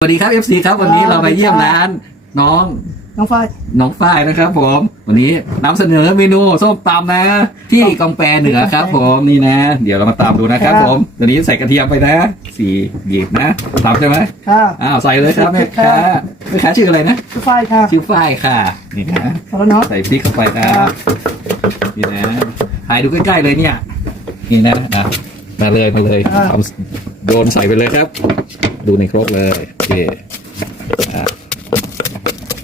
สวัสดีครับ FC ครับวันนี้เรามาเยี่ยมร้านน้องน้องฝ้ายน้องฝ้ายนะครับผม วันนี้นำเสนอเมนูส้มตำนะ ที่กองแปรเหนือครับ ผมนี่นะ เดี๋ยวเรามาตามดูนะครับครับผมตัวนี้ใส่กระเทียมไปนะสี่หยิบนะตำใช่ไหมค่ะอ้าวใส่เลยครับแม่ค้าแม่ค้าชื่ออะไรนะชื่อฝ้ายค่ะชื่อฝ้ายค่ะนี่นะพอแล้วเนาะใส่พริกเข้าไปครับนี่นะถ่ายดูใกล้ๆเลยเนี่ยนี่นะอะมาเลยมาเลยทำโยนใส่ไปเลยครับ ดูในครกเลย โอเคอะ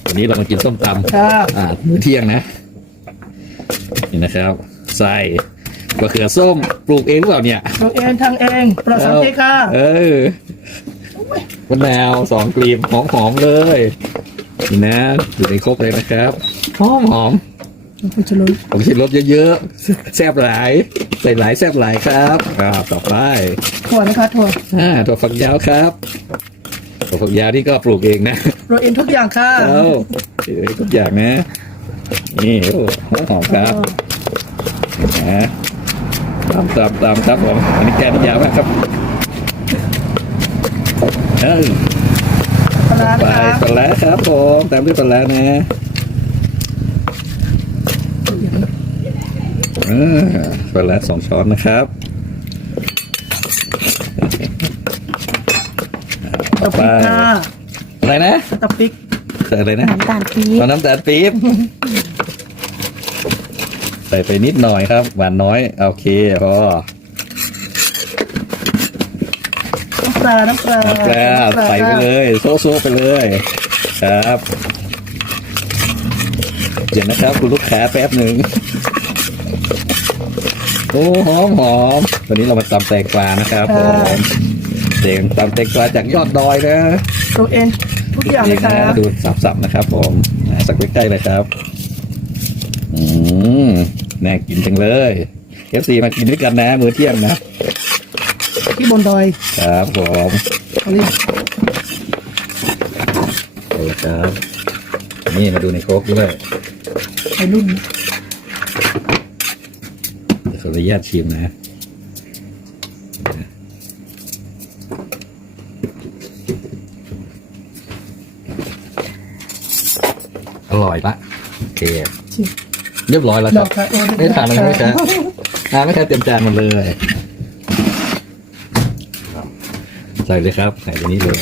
วันนี้เรามากินส้มตำค่ะอ่ามื้อเที่ยงนะ นี่นะครับ ใส่มะเขือส้มปลูกเองหรือเปล่าเนี่ย ตัวเองทางเองปลอดสารพิษค่ะเออมะนาวสองกลีบหอมหอมๆเลย นี่นะอยู่ในครกเลยนะครับหอมหอมคุ ณจะรู้ๆผมชิมรสเยอะๆแซ่บหลายใส่หลายแซ่บหลายครับอ่าต่อไปถั่วนะคะถั่วอ่าถั่วฝักยาวครับถั่วฝักยาวนี่ก็ปลูกเองนะตัวเองทุกอย่างค่ะเอาเอ้ยทุกอย่างนะ นี่โอ้หอมหอมครับนะตามตามตามครับผมอันนี้แกนี่ยาวมากครับเออปลาร้าไปนะคะปลาร้าครับผมตามด้วยปลาร้า นะเออปลาร้าสองช้อนนะครับตะไปปิกค่ะอะไรนะตะปิกใส่อะไรนะน้ำตาลปี๊บเอาน้ำตาลปี๊บใส่ไปนิดหน่อยครับ หวานน้อยโอเคพอน้ำปลาน้ำปลาน้ำปลาใส่ไปเลยโซ่ๆไปเลย ครับ เดี๋ยวนะครับคุณลูกค้าแป๊บหนึ่ง โอ้หอมหอมวันนี้เรามาตำแตงกวานะครับผมเสียงตำแตงกวาจากยอดดอยนะตัวเองทุกอย่างเลยค่ะนะดูสับๆนะครับ ผมอ่าสักใกล้ๆเลยครับอืมน่ากินจังเลยเอฟซีมากินด้วยกันนะ มื้อเที่ยงนะที่บนดอยครับผมเอาเลยเอาละครับ นี่มาดูในโครกด้วยไอ้รุ่นเดี๋ยวข ออนุญาตชิมนะอร่อยละโอเคชิมเรียบร้อยแล้วดคอรักบค่ะโอ้ไม่ทานแล้วไม่ใช่ทานไม่ใช่เต็มจานหมดเลยใส่เลยครับ ใส่ตรงนี้เลย